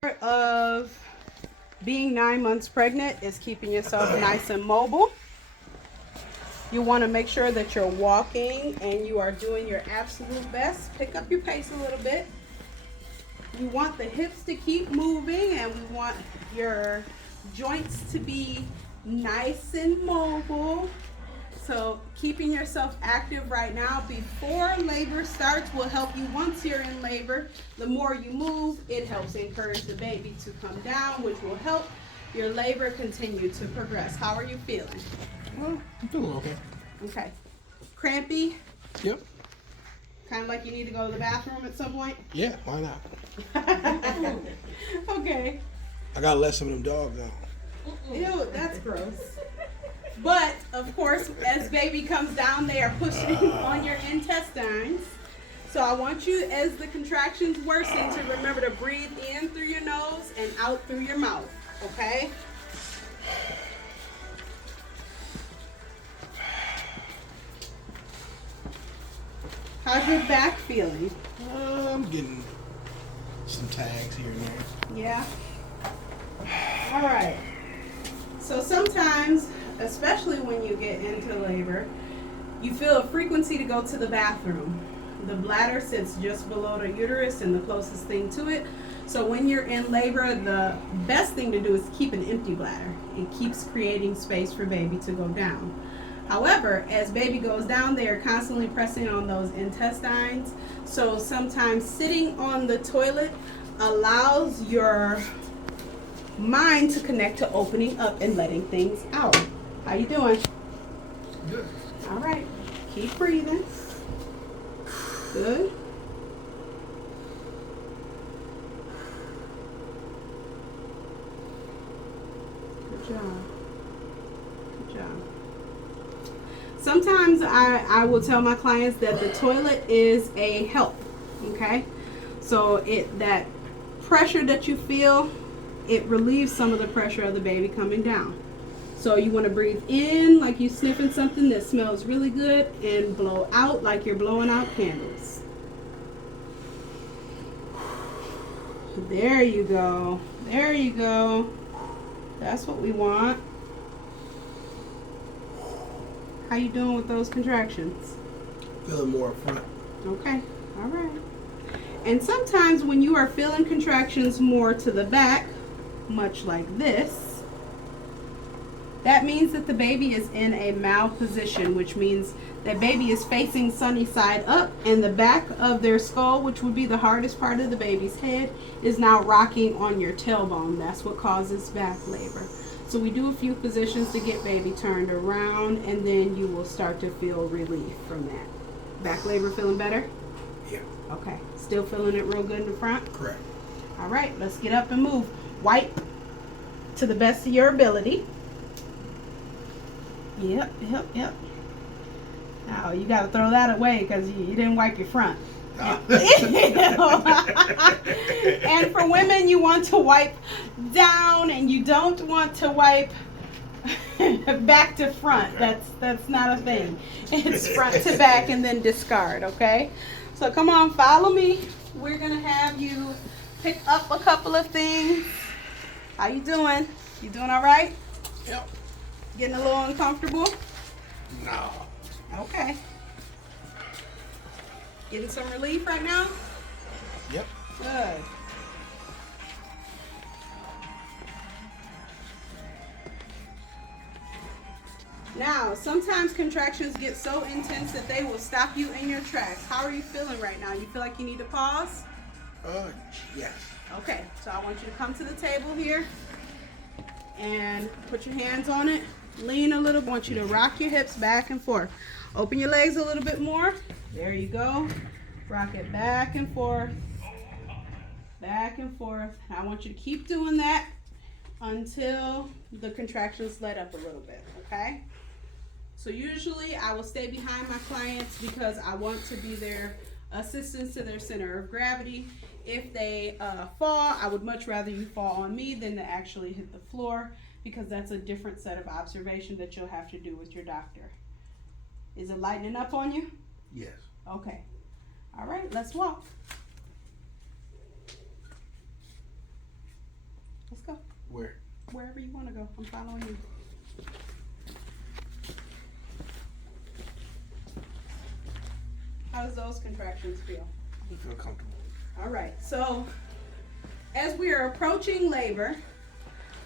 Part of being 9 months pregnant is keeping yourself nice and mobile. You want to make sure that you're walking and you are doing your absolute best. Pick up your pace a little bit. We want the hips to keep moving and we want your joints to be nice and mobile. So keeping yourself active right now before labor starts will help you once you're in labor. The more you move, it helps encourage the baby to come down, which will help your labor continue to progress. How are you feeling? Well, I'm feeling okay. Okay. Crampy? Yep. Kind of like you need to go to the bathroom at some point? Yeah, why not? Okay. I gotta let some of them dogs out. Ew, that's gross. But, of course, as baby comes down, they are pushing on your intestines. So I want you, as the contractions worsen, to remember to breathe in through your nose and out through your mouth, okay? How's your back feeling? I'm getting some tags here and there. Yeah? All right. So sometimes, especially when you get into labor, you feel a frequency to go to the bathroom. The bladder sits just below the uterus and the closest thing to it. So when you're in labor, the best thing to do is keep an empty bladder. It keeps creating space for baby to go down. However, as baby goes down, they are constantly pressing on those intestines. So sometimes sitting on the toilet allows your mind to connect to opening up and letting things out. How you doing? Good. All right. Keep breathing. Good. Good job. Good job. Sometimes I will tell my clients that the toilet is a help. Okay? So that pressure that you feel, it relieves some of the pressure of the baby coming down. So you want to breathe in like you're sniffing something that smells really good and blow out like you're blowing out candles. There you go. There you go. That's what we want. How you doing with those contractions? Feeling more up front. Okay. All right. And sometimes when you are feeling contractions more to the back, much like this, that means that the baby is in a malposition, which means that baby is facing sunny side up and the back of their skull, which would be the hardest part of the baby's head, is now rocking on your tailbone. That's what causes back labor. So we do a few positions to get baby turned around and then you will start to feel relief from that. Back labor feeling better? Yeah. Okay. Still feeling it real good in the front? Correct. All right, let's get up and move. Wipe to the best of your ability. Yep. Now you got to throw that away because you didn't wipe your front. And for women, you want to wipe down and you don't want to wipe back to front. That's not a thing. It's front to back and then discard, okay? So come on, follow me. We're going to have you pick up a couple of things. How you doing? You doing all right? Yep. Getting a little uncomfortable? No. Okay. Getting some relief right now? Yep. Good. Now, sometimes contractions get so intense that they will stop you in your tracks. How are you feeling right now? You feel like you need to pause? Yes. Okay, so I want you to come to the table here and put your hands on it. Lean a little. I want you to rock your hips back and forth. Open your legs a little bit more. There you go. Rock it back and forth. Back and forth. I want you to keep doing that until the contractions let up a little bit, okay? So usually I will stay behind my clients because I want to be their assistance to their center of gravity. If they fall, I would much rather you fall on me than to actually hit the floor because that's a different set of observation that you'll have to do with your doctor. Is it lightening up on you? Yes. Okay. All right, let's walk. go. Where? Wherever you want to go. I'm following you. How does those contractions feel? You feel comfortable. All right. So as we are approaching labor,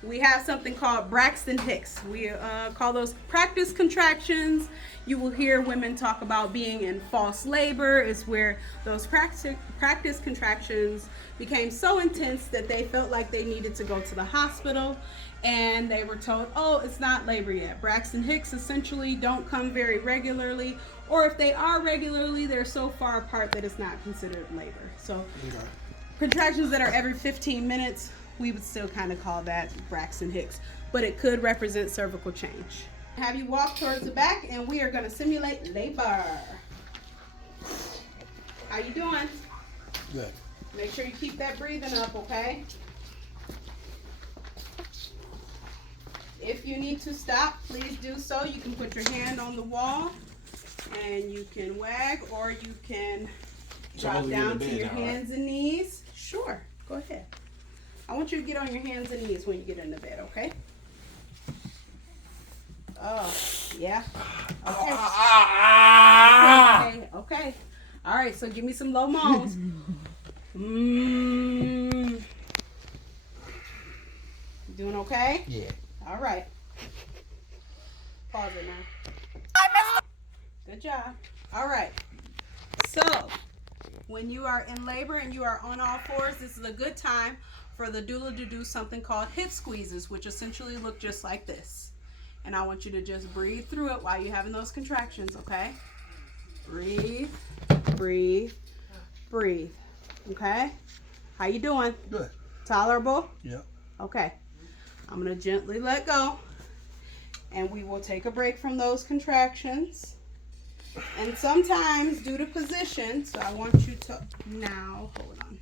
we have something called Braxton Hicks. We call those practice contractions. You will hear women talk about being in false labor. It's where those practice contractions became so intense that they felt like they needed to go to the hospital, and they were told, oh, it's not labor yet. Braxton Hicks essentially don't come very regularly, or if they are regularly, they're so far apart that it's not considered labor. So contractions that are every 15 minutes, we would still kind of call that Braxton Hicks, but it could represent cervical change. Have you walk towards the back, and we are going to simulate labor. How you doing? Good. Make sure you keep that breathing up, okay? If you need to stop, please do so. You can put your hand on the wall, and you can wag, or you can drop down to your hands and knees. Sure, go ahead. I want you to get on your hands and knees when you get in the bed, okay? Oh, yeah. Okay. Okay. All right, so give me some low moans. Doing okay? Yeah. All right. Pause it now. Good job. All right. So, when you are in labor and you are on all fours, this is a good time for the doula to do something called hip squeezes, which essentially look just like this. And I want you to just breathe through it while you're having those contractions, okay? Breathe, breathe, breathe. Okay? How you doing? Good. Tolerable? Yep. Okay. I'm going to gently let go, and we will take a break from those contractions. And sometimes, due to position, so I want you to now, hold on.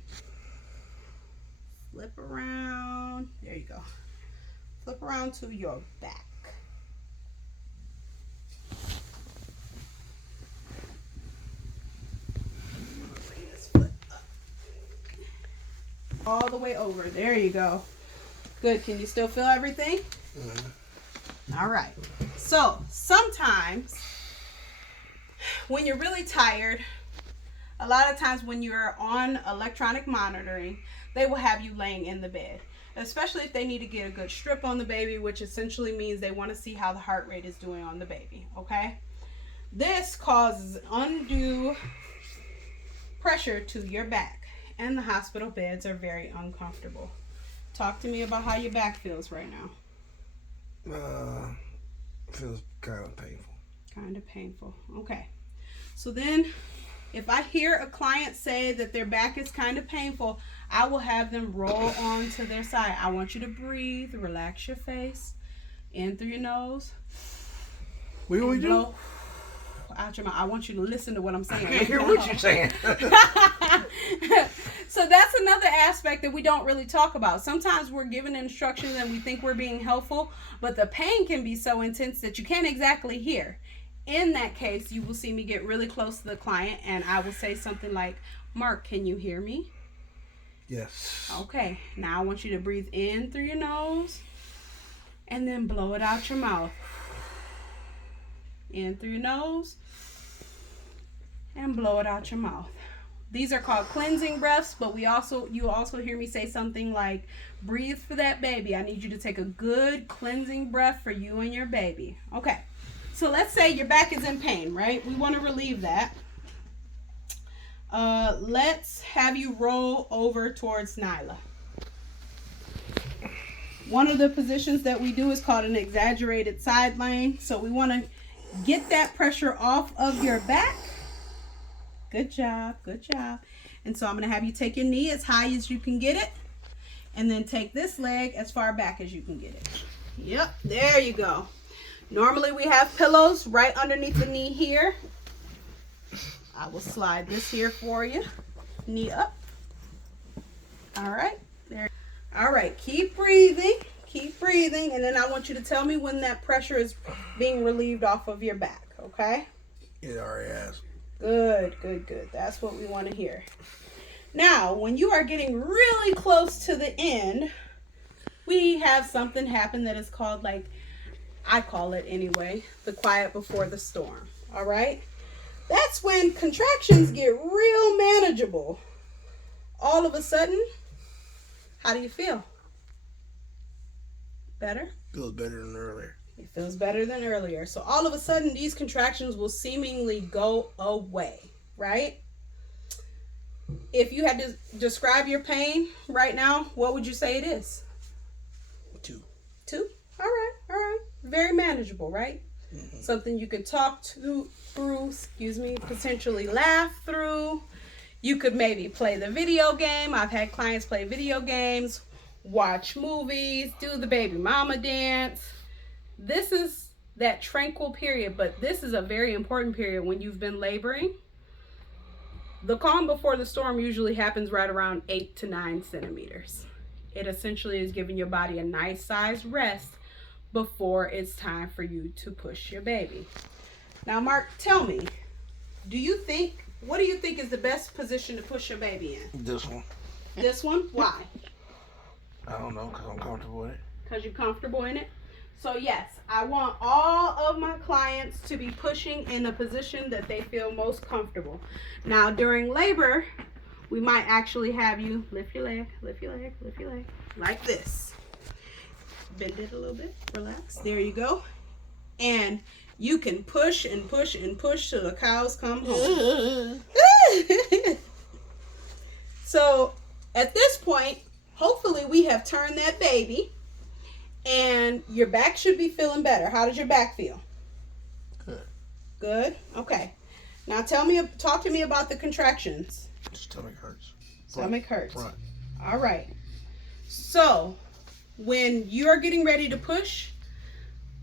Flip around. There you go. Flip around to your back. Bring this foot up. All the way over. There you go. Good. Can you still feel everything? Mm-hmm. All right. So sometimes when you're really tired, a lot of times when you're on electronic monitoring, they will have you laying in the bed, especially if they need to get a good strip on the baby, which essentially means they want to see how the heart rate is doing on the baby, okay? This causes undue pressure to your back, and the hospital beds are very uncomfortable. Talk to me about how your back feels right now. Feels kind of painful. Kind of painful. Okay. So then, if I hear a client say that their back is kind of painful, I will have them roll on to their side. I want you to breathe, relax your face, in through your nose. What do we do? Out your mouth. I want you to listen to what I'm saying. I can't hear what you're saying. So that's another aspect that we don't really talk about. Sometimes we're given instructions and we think we're being helpful, but the pain can be so intense that you can't exactly hear. In that case, you will see me get really close to the client, and I will say something like, Mark, can you hear me? Yes. Okay. Now I want you to breathe in through your nose and then blow it out your mouth. In through your nose and blow it out your mouth. These are called cleansing breaths, but you also hear me say something like, breathe for that baby. I need you to take a good cleansing breath for you and your baby. Okay. So let's say your back is in pain, right? We want to relieve that. Let's have you roll over towards Nyla. One of the positions that we do is called an exaggerated side lane. So we want to get that pressure off of your back. Good job. Good job. And so I'm going to have you take your knee as high as you can get it. And then take this leg as far back as you can get it. Yep. There you go. Normally we have pillows right underneath the knee here. I will slide this here for you. Knee up. All right. There. All right. Keep breathing. Keep breathing. And then I want you to tell me when that pressure is being relieved off of your back. Okay? It already has. Good, good, good. That's what we want to hear. Now, when you are getting really close to the end, we have something happen that is called, like, I call it anyway, the quiet before the storm. All right? That's when contractions get real manageable. All of a sudden, how do you feel? Better? Feels better than earlier. It feels better than earlier. So all of a sudden, these contractions will seemingly go away, right? If you had to describe your pain right now, what would you say it is? 2. 2? All right. Very manageable, right? Mm-hmm. Something you can talk through, potentially laugh through. You could maybe play the video game. I've had clients play video games, watch movies, do the baby mama dance. This is that tranquil period, but this is a very important period when you've been laboring. The calm before the storm usually happens right around 8 to 9 centimeters. It essentially is giving your body a nice size rest before it's time for you to push your baby. Now, Mark, tell me, what do you think is the best position to push your baby in? This one. This one? Why? I don't know, because I'm comfortable with it. Because you're comfortable in it? So yes, I want all of my clients to be pushing in a position that they feel most comfortable. Now, during labor, we might actually have you lift your leg, like this. Bend it a little bit, relax. There you go. And you can push and push and push till the cows come home. So at this point, hopefully we have turned that baby and your back should be feeling better. How does your back feel? Good. Good? Okay. Now talk to me about the contractions. Stomach hurts. Stomach hurts. Front. All right. So when you're getting ready to push,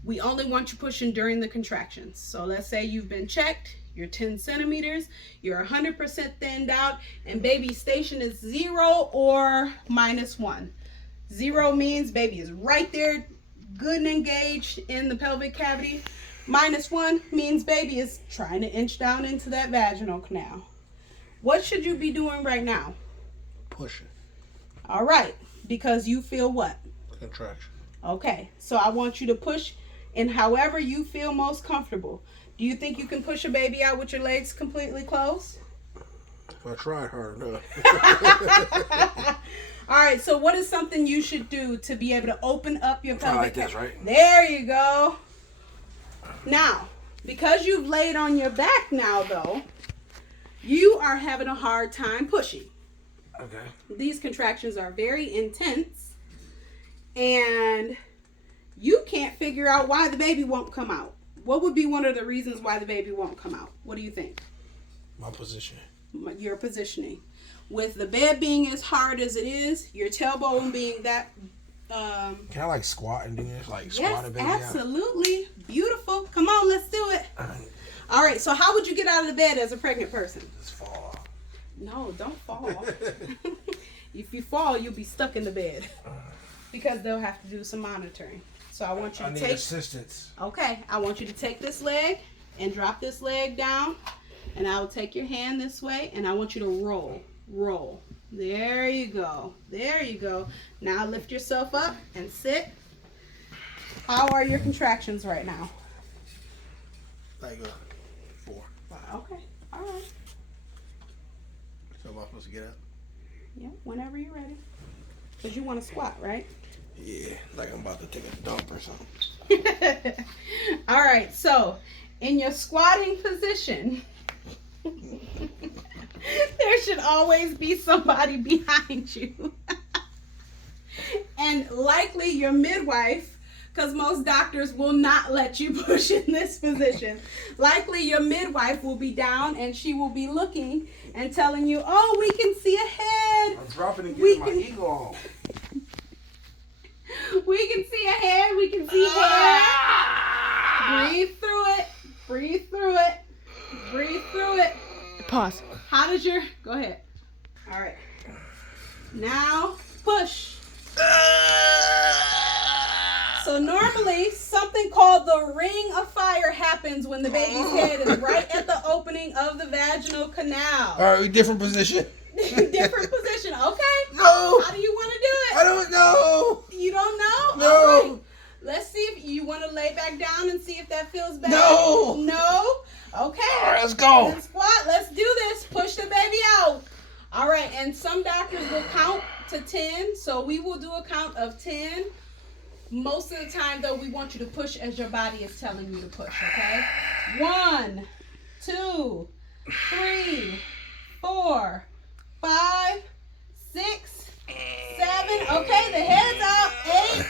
we only want you pushing during the contractions. So let's say you've been checked, you're 10 centimeters, you're 100% thinned out, and baby station is 0 or -1. 0 means baby is right there, good and engaged in the pelvic cavity. -1 means baby is trying to inch down into that vaginal canal. What should you be doing right now? Pushing. All right, because you feel what? Contraction. Okay, so I want you to push in however you feel most comfortable. Do you think you can push a baby out with your legs completely closed? If I tried hard enough. All right, so what is something you should do to be able to open up your pelvic? Like this, right? There you go. Now, because you've laid on your back now, though, you are having a hard time pushing. Okay. These contractions are very intense, and you can't figure out why the baby won't come out. What would be one of the reasons why the baby won't come out? What do you think? My position. Your positioning. With the bed being as hard as it is, your tailbone being that... Can I like squat and do this? Like yes, squat a baby absolutely. Out? Beautiful. Come on, let's do it. All right, so how would you get out of the bed as a pregnant person? Just fall off. No, don't fall. If you fall, you'll be stuck in the bed because they'll have to do some monitoring. So I want you to take assistance. Okay, I want you to take this leg and drop this leg down, and I will take your hand this way, and I want you to roll. There you go. There you go. Now lift yourself up and sit. How are your contractions right now? Like 4. Okay. All right. So am I supposed to get up? Yeah, whenever you're ready. Because you want to squat, right? Yeah, like I'm about to take a dump or something. All right, so in your squatting position, there should always be somebody behind you. And likely your midwife, because most doctors will not let you push in this position. Likely your midwife will be down and she will be looking and telling you, oh, we can see ahead. I'm dropping and getting my ego on. We can see ahead. We can see hair. Breathe through it. Breathe through it. Breathe through it. Pause. How does your... Go ahead. All right. Now, push. So normally, something called the ring of fire happens when the baby's head is right at the opening of the vaginal canal. All right, different position. Different position. Okay. No. How do you want to do it? I don't know. You don't know? No. All right. Let's see if you want to lay back down and see if that feels better. No. No? Okay. All right, let's go. Then squat. Let's do this. Push the baby out. All right. And some doctors will count to 10. So we will do a count of 10. Most of the time, though, we want you to push as your body is telling you to push, okay? 1, 2, 3, 4, 5, 6, 7. Okay, the head's out. 8,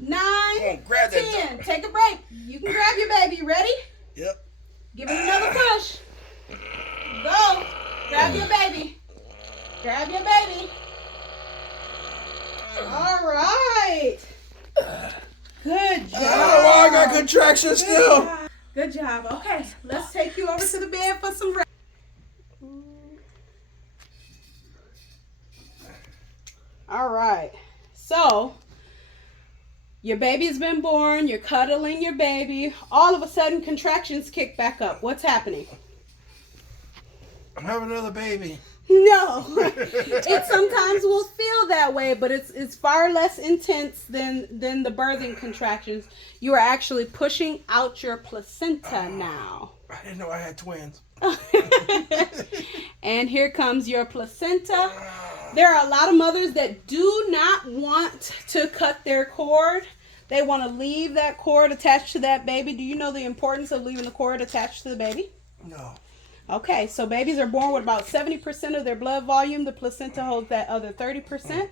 9, Grab that 10. Take a break. You can grab your baby. Ready? Yep. Give it another push. Go. Grab your baby. Grab your baby. All right. Good job. Oh, I got contractions still. Good job. Okay, let's take you over to the bed for some rest. All right. So, your baby's been born. You're cuddling your baby. All of a sudden, contractions kick back up. What's happening? I'm having another baby. No, it sometimes will feel that way, but it's far less intense than the birthing contractions. You are actually pushing out your placenta now. I didn't know I had twins. And here comes your placenta. There are a lot of mothers that do not want to cut their cord. They want to leave that cord attached to that baby. Do you know the importance of leaving the cord attached to the baby? No. Okay, so babies are born with about 70% of their blood volume. The placenta holds that other 30%.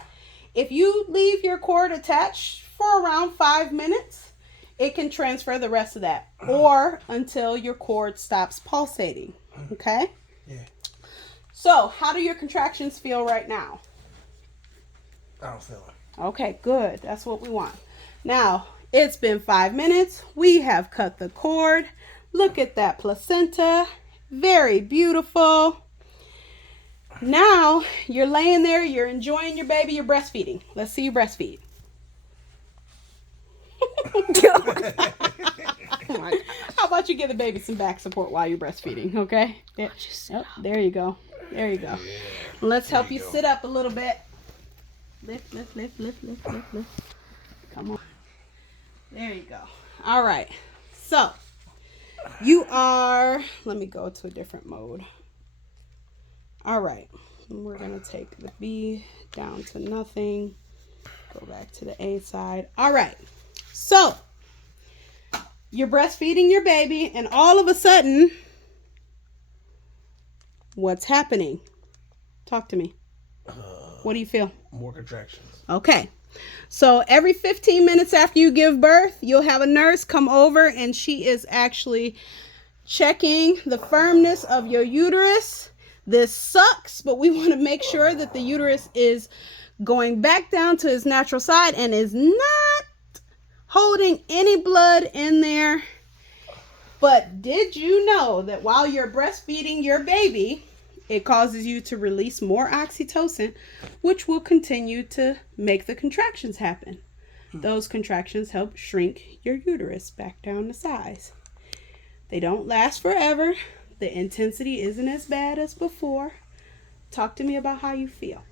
If you leave your cord attached for around 5 minutes, it can transfer the rest of that, or until your cord stops pulsating. Okay? Yeah. So, how do your contractions feel right now? I don't feel it. Okay, good. That's what we want. Now, it's been 5 minutes. We have cut the cord. Look at that placenta. Very beautiful. Now you're laying there, you're enjoying your baby, you're breastfeeding. Let's see you breastfeed. How about you give the baby some back support while you're breastfeeding, okay? There, there you go. There you go. Let's help you sit up a little bit. Lift, lift, lift, lift, lift, lift, lift. Come on. There you go. All right. So, you are, let me go to a different mode. All right. We're going to take the B down to nothing. Go back to the A side. All right. So, you're breastfeeding your baby, and all of a sudden, what's happening? Talk to me. What do you feel? More contractions. Okay. So every 15 minutes after you give birth, you'll have a nurse come over, and she is actually checking the firmness of your uterus. This sucks, but we want to make sure that the uterus is going back down to its natural side and is not holding any blood in there. But did you know that while you're breastfeeding your baby, it causes you to release more oxytocin, which will continue to make the contractions happen. Those contractions help shrink your uterus back down to size. They don't last forever. The intensity isn't as bad as before. Talk to me about how you feel.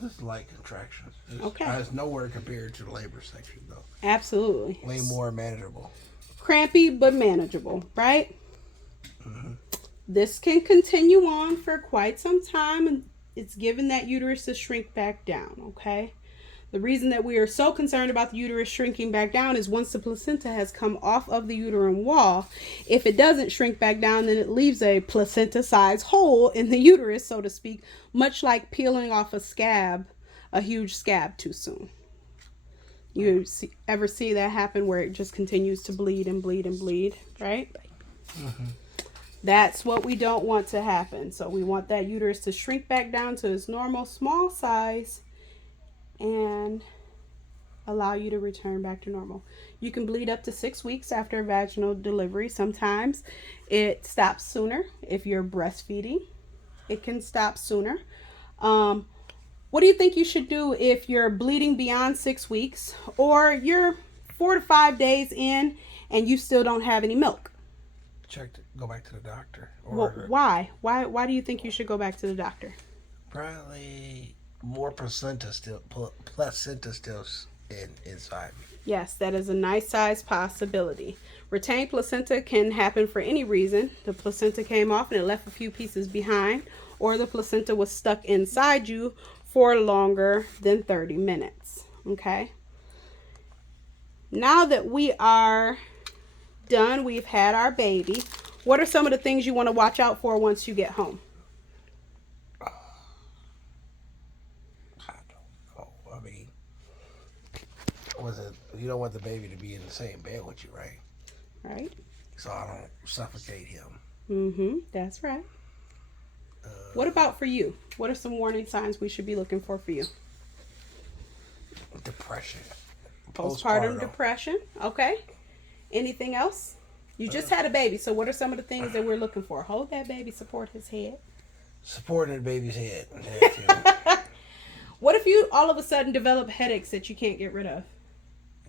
Just light contractions. Okay. It's nowhere compared to the labor section, though. Absolutely. Way more manageable. Crampy, but manageable, right? Mm-hmm. This can continue on for quite some time, and it's given that uterus to shrink back down, okay? The reason that we are so concerned about the uterus shrinking back down is once the placenta has come off of the uterine wall, if it doesn't shrink back down, then it leaves a placenta-sized hole in the uterus, so to speak, much like peeling off a scab, a huge scab too soon. You ever see that happen where it just continues to bleed and bleed and bleed, right? Mm-hmm. That's what we don't want to happen. So we want that uterus to shrink back down to its normal small size and allow you to return back to normal. You can bleed up to 6 weeks after vaginal delivery. Sometimes it stops sooner. If you're breastfeeding, it can stop sooner. What do you think you should do if you're bleeding beyond 6 weeks, or you're 4 to 5 days in and you still don't have any milk? Go back to the doctor. Well, why? Why do you think you should go back to the doctor? Probably more placenta still inside me. Yes, that is a nice size possibility. Retained placenta can happen for any reason. The placenta came off and it left a few pieces behind, or the placenta was stuck inside you for longer than 30 minutes. Okay. Now that we are done, we've had our baby. What are some of the things you want to watch out for once you get home? I don't know. I mean, you don't want the baby to be in the same bed with you, right? Right. So I don't suffocate him. That's right. What about for you? What are some warning signs we should be looking for you? Depression. Postpartum depression. Okay. Anything else? You just had a baby, so what are some of the things that we're looking for? Hold that baby, support his head. Supporting the baby's head. What if you all of a sudden develop headaches that you can't get rid of?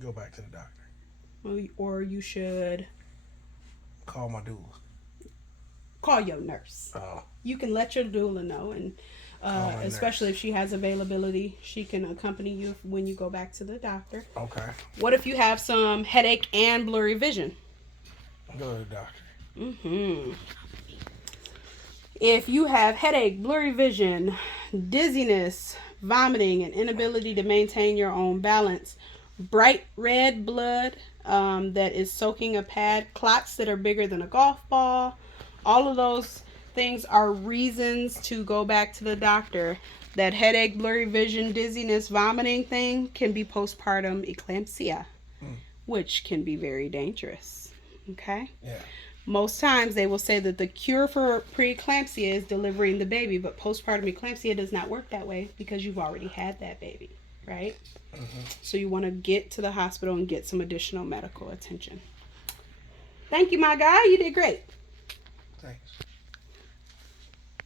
Go back to the doctor. Or you should call my doula. Call your nurse. Oh. You can let your doula know, and especially if she has availability, she can accompany you when you go back to the doctor. Okay. What if you have some headache and blurry vision? Go to the doctor. If you have headache, blurry vision, dizziness, vomiting, and inability to maintain your own balance, bright red blood that is soaking a pad, clots that are bigger than a golf ball, all of those things are reasons to go back to the doctor. That headache, blurry vision, dizziness, vomiting thing can be postpartum eclampsia, which can be very dangerous. Okay? Yeah. Most times they will say that the cure for preeclampsia is delivering the baby, but postpartum eclampsia does not work that way because you've already had that baby, right? So you want to get to the hospital and get some additional medical attention. Thank you, my guy. You did great.